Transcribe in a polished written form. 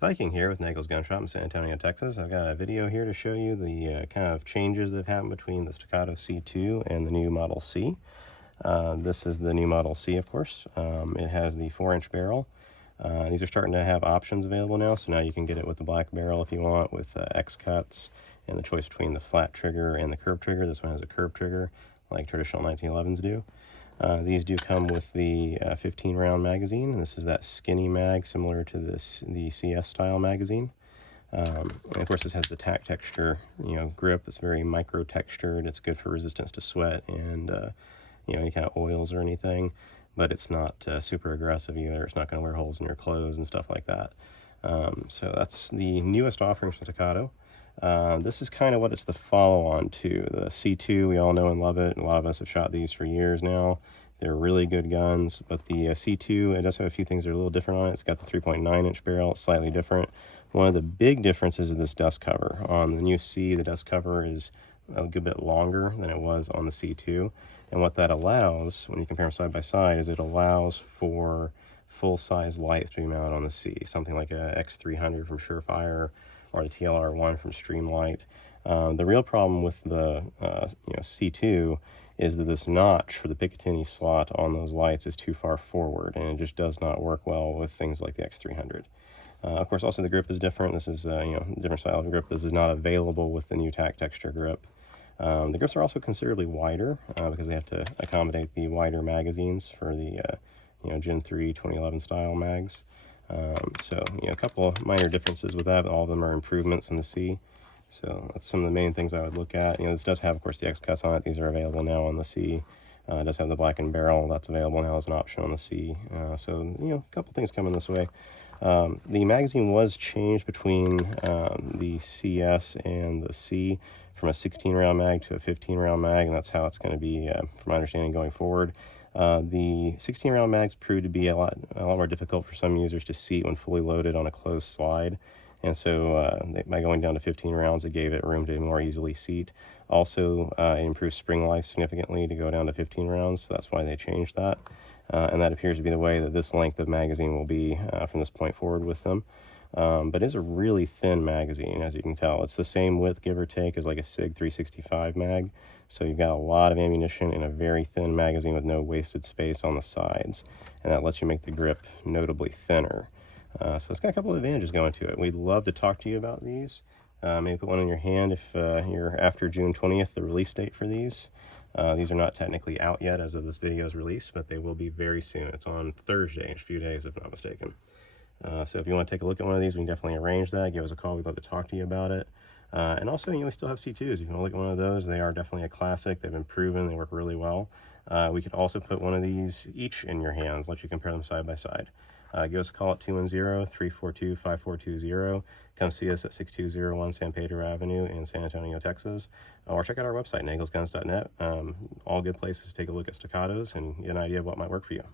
Viking here with Nagel's Gun Shop in San Antonio, Texas. I've got a video here to show you the kind of changes that have happened between the Staccato C2 and the new Model C. This is the new Model C, of course. It has the 4-inch barrel. These are starting to have options available now, so now you can get it with the black barrel if you want, with X cuts, and the choice between the flat trigger and the curved trigger. This one has a curved trigger, like traditional 1911s do. These do come with the 15-round magazine. This is that skinny mag, similar to the CS style magazine. And of course, this has the tack texture, grip. It's very micro textured. It's good for resistance to sweat and any kind of oils or anything. But it's not super aggressive either. It's not going to wear holes in your clothes and stuff like that. So that's the newest offering from Staccato. This is kind of what it's the follow-on to. The C2, we all know and love it. A lot of us have shot these for years now. They're really good guns, but the C2, it does have a few things that are a little different on it. It's got the 3.9-inch barrel. It's slightly different. One of the big differences is this dust cover. On the new C, the dust cover is a good bit longer than it was on the C2. And what that allows, when you compare them side by side, is it allows for full-size lights to be mounted on the C. Something like a X300 from Surefire, or the TLR1 from Streamlight. The real problem with the C2 is that this notch for the Picatinny slot on those lights is too far forward, and it just does not work well with things like the X300. Of course, also the grip is different. This is different style of grip. This is not available with the new tack texture grip. The grips are also considerably wider because they have to accommodate the wider magazines for the Gen 3 2011 style mags. So a couple of minor differences with that, but all of them are improvements in the C. So that's some of the main things I would look at. This does have, of course, the X cuts on it. These are available now on the C. It does have the blackened barrel. That's available now as an option on the C. So a couple things coming this way. The magazine was changed between the CS and the C from a 16-round mag to a 15-round mag, and that's how it's going to be, from my understanding, going forward. The 16-round mags proved to be a lot more difficult for some users to seat when fully loaded on a closed slide. And so by going down to 15 rounds, it gave it room to more easily seat. Also, it improved spring life significantly to go down to 15 rounds, so that's why they changed that. And that appears to be the way that this length of magazine will be from this point forward with them. But it's a really thin magazine, as you can tell. It's the same width, give or take, as like a SIG 365 mag. So you've got a lot of ammunition in a very thin magazine with no wasted space on the sides. And that lets you make the grip notably thinner. So it's got a couple of advantages going to it. We'd love to talk to you about these. Maybe put one in your hand if you're after June 20th, the release date for these. These are not technically out yet as of this video's release, but they will be very soon. It's on Thursday in a few days, if not mistaken. So if you want to take a look at one of these, we can definitely arrange that. Give us a call. We'd love to talk to you about it. And also, we still have C2s. If you want to look at one of those, they are definitely a classic. They've been proven. They work really well. We could also put one of these each in your hands, let you compare them side by side. Give us a call at 210-342-5420. Come see us at 6201 San Pedro Avenue in San Antonio, Texas. Or check out our website, nagelsguns.net. All good places to take a look at Staccatos and get an idea of what might work for you.